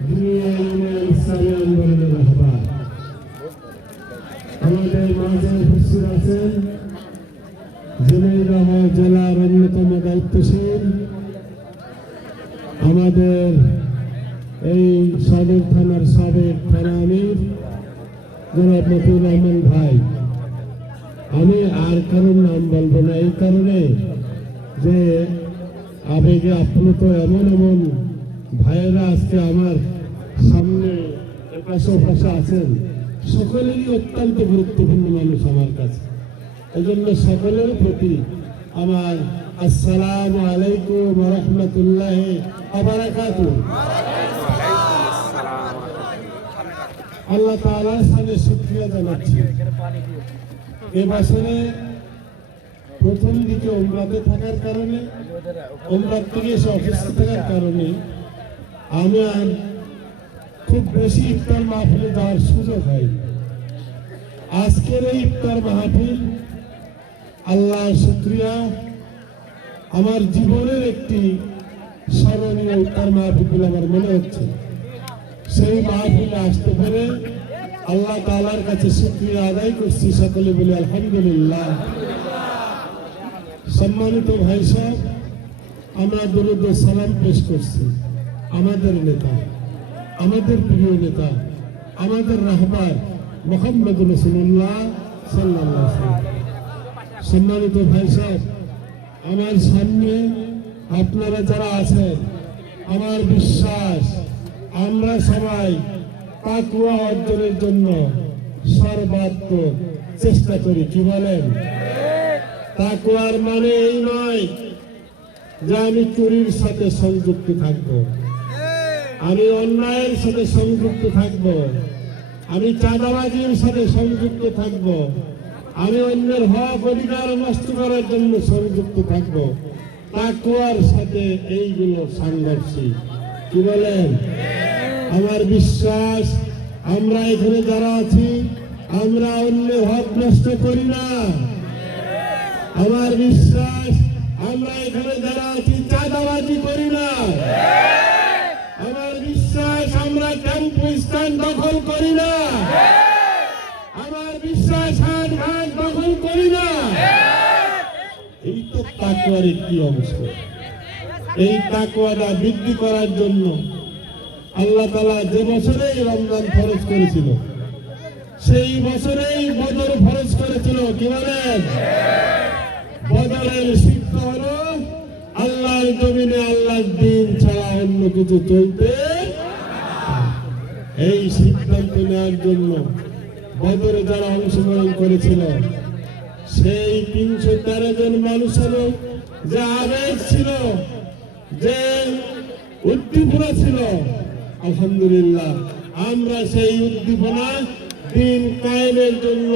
দুনিয়া ইসলামী আমাদের জেলার অন্যতম দায়িত্বশীল আমাদের এই সদর থানার সাবেক থানা আমির জনাব মতিউর রহমান ভাই আমি আর কারোর নাম বলব না, এই কারণে যে আবেগে আপ্লুত এমন এমন ভাইয়েরা, আজকে আমার সামনে আছেন। সকলেরই অত্যন্ত গুরুত্বপূর্ণ মানুষ আমার কাছে। এজন্য সকলের প্রতি আমার আসসালামু আলাইকুম রহমতুল্লাহ আবরাকাতু আল্লাহ তাআলার সামনে শুকরিয়া জানাচ্ছি। এ বছরে প্রথম দিকে ওমরাতে থাকার কারণে ওমরার থেকে এসে অসুস্থ থাকার কারণে আমি আর খুব বেশি ইফতার মাহফিলে যাওয়ার সুযোগ হয়। আজকের এই ইফতার মাহফিল, আল্লাহ শুক্রিয়া, আমার জীবনের একটি স্মরণীয় ইফতার মাহফিল আমার মনে হচ্ছে। সেই মাহফিলে আসতে পেরে আল্লাহ তাআলার কাছে শুক্রিয়া আদায় করছি সকলে বলে আলহামদুলিল্লাহ। সম্মানিত ভাই সাহেব, আমরা দরুদ সালাম পেশ করছি। আমাদের নেতা, আমাদের প্রিয় নেতা, আমাদের রাহবার মোহাম্মদ রসুল্লাহ সাল্লাহ সম্মানিত ভাই সাহেব, আমার সামনে আপনারা যারা আছেন, আমার বিশ্বাস, আমরা সবাই পাকুয়া অর্জনের জন্য সর্বাত্মক চেষ্টা করি, কি বলেন? তাকুয়ার মানে এই নয় যে আমি চুরির সাথে সংযুক্ত থাকব। আমি অন্যায়ের সাথে সংযুক্ত থাকব। আমি চাঁদাবাজির সাথে সংযুক্ত থাকব। আমি অন্যের হক অধিকার নষ্ট করার জন্য সংযুক্ত থাকব। তাকুয়ার সাথে এইগুলো সাংঘর্ষিক। কি বলেন? আমার বিশ্বাস, আমরা এখানে যারা আছি, আমরা অন্যের হক নষ্ট করি না। আমার বিশ্বাস, আমরা এখানে যারা আছি, চাঁদাবাজি করি না। তাকুয়ার একটি অংশ এই তাকুয়াটা বৃদ্ধি করার জন্য আল্লাহ তালা যে বছরেই রমজান ফরজ করেছিল, সেই বছরেই বদর ফরজ করেছিল, কি বলেন? বদরের শিক্ষা হলো আল্লাহর জমিনে আল্লাহর দিন ছাড়া অন্য কিছু চলতে এই সিদ্ধান্ত নেওয়ার জন্য বদরে যারা অংশগ্রহণ করেছিল সেই তিনশো তেরো জন মানুষেরও যে আবেগ ছিল, যে উদ্দীপনা ছিল, আলহামদুলিল্লাহ, আমরা সেই উদ্দীপনা দিন কায়েমের জন্য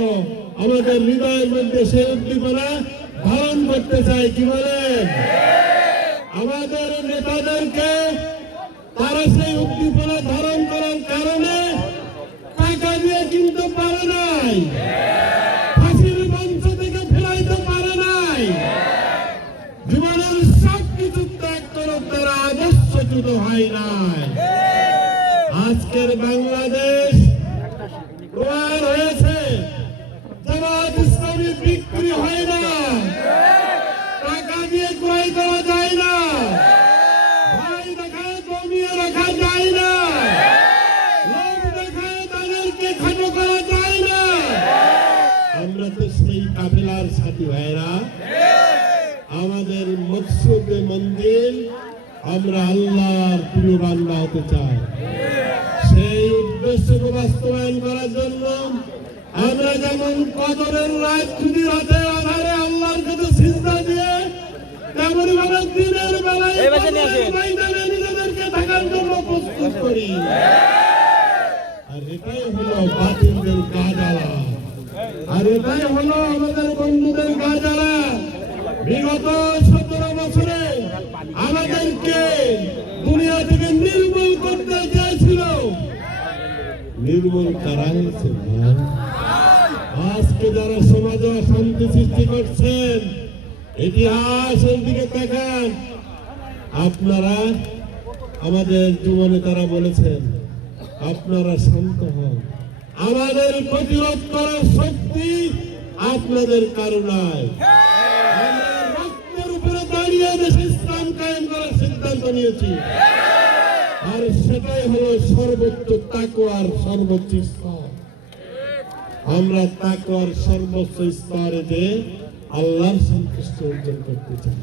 আমাদের হৃদয়ের মধ্যে সেই উদ্দীপনা ধারণ করতে চাই, কি বলেন আমাদের নেতাদেরকে তারা সেই উদ্দীপনা ধারণ আজকের বাংলাদেশ হয়েছে। জামাত ইসলামী বিক্রি হয় না। টাকা দিয়ে ক্রয় করা যায় না। আমাদের মকসুদে মন্দির, আমরা আল্লাহর প্রিয় বান্দা হতে চাই সেই উদ্দেশ্যকে বাস্তবায়ন করার জন্য আমরা যেমন কদরের রাত যদি রাতে আধারে আল্লাহর কাছে সিজদা দিয়ে তেমনি ভাবে দিনের বেলায় ময়দানে নিজেদেরকে থাকার জন্য প্রস্তুত করি। আর এটাই হলো বাতিলদের কাজালা আর এটাই হলো আমাদের বন্ধুদের কাজালা বিগত নির্মূল করা হয়েছে আজকে যারা সমাজে অশান্তি সৃষ্টি করছেন, ইতিহাসের দিকে তাকান। আপনারা, আমাদের জীবনে তারা বলেছেন, আপনারা শান্ত হন। আমাদের প্রতিরোধ করার শক্তি আপনাদের কারণায়। রক্তের উপরে দাঁড়িয়ে দেশে ইসলাম কায়েম করার সিদ্ধান্ত নিয়েছি। আর সেটাই হলো সর্বোচ্চ তাকওয়ার সর্বোচ্চ স্তর। আমরা তাকওয়ার সর্বোচ্চ স্তরে যে আল্লাহর সন্তুষ্ট অর্জন করতে চাই।